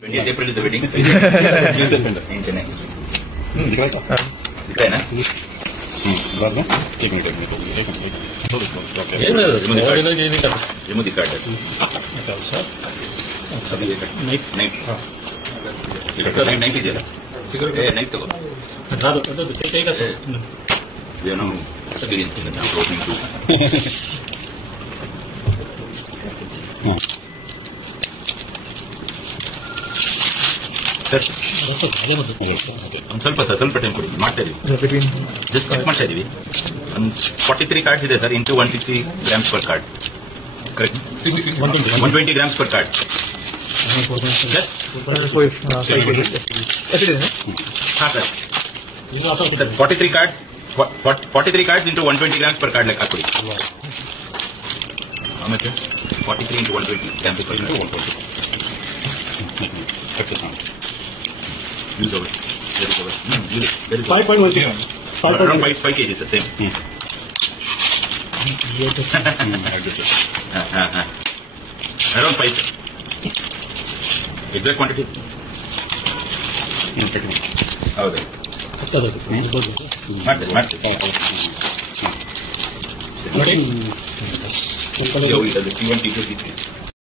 20th April is the wedding. In Chennai. दिख रहा है ना? एक मिनट रिमूव द कार्ड सभी नाइफ नाइफ ಇದೆಯಲ್ಲ नाइफ ತಗೋ ಏನೋ ಎಕ್ಸ್ಪೀರಿಯನ್ಸ್ ಇಲ್ಲ ಓಪನಿಂಗ್ ಟು ಸ್ವಲ್ಪ ಟೈಮ್ ಕೊಡಿ ಮಾಡ್ತಾ ಇದೀವಿ ಜಸ್ಟ್ ಚೆಕ್ ಮಾಡ್ತಾ ಇದೀವಿ 43 ಕಾರ್ಡ್ಸ್ ಇದೆ sir into 160 grams per card correct 120 grams per card 43 cards into 120 grams per card ಲೆಕ್ಕ ಹಾಕೊಡಿ ಆಮೇಲೆ 43 into 120 grams per card Use over. There is 5.10. Around 5 kgs, same. Around 5. Exact quantity? ಹೌದು ಮಾಡ್ತೇನೆ